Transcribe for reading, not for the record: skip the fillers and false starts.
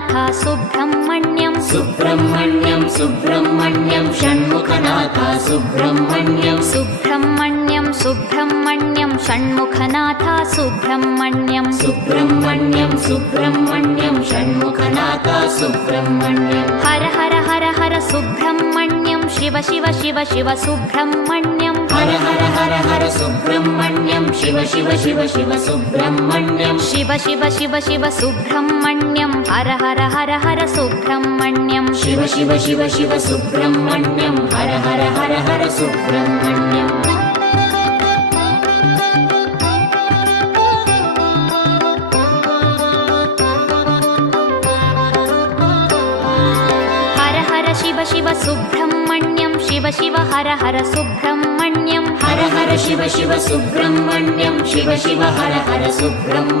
Shanmukhanath Subrahmanyam Subrahmanyam Subrahmanyam Shanmukhanath Subrahmanyam Subrahmanyam Subrahmanyam Shanmukhanath Subrahmanyam Subrahmanyam Subrahmanyam Shanmukhanath Subrahmanyam Har Har Har Har Subrahmanyam Shiva Shiva Shiva Shiva Subrahmanyam Har Har Har Har Subrahmanyam Shiva Shiva Shiva Shiva Subrahmanyam Shiva Shiva Shiva Shiva Subrahmanyam Har Har Har Har Subrahmanyam Shiva Shiva Shiva Shiva Subrahmanyam Har Har Har Har Subrahmanyam Har Har Shiva Shiva Subrahmanyam Shiva Shiva Har Har Subrahmanyam Har Har Shiva Shiva Subrahmanyam Shiva Shiva Har Har Subrahmanyam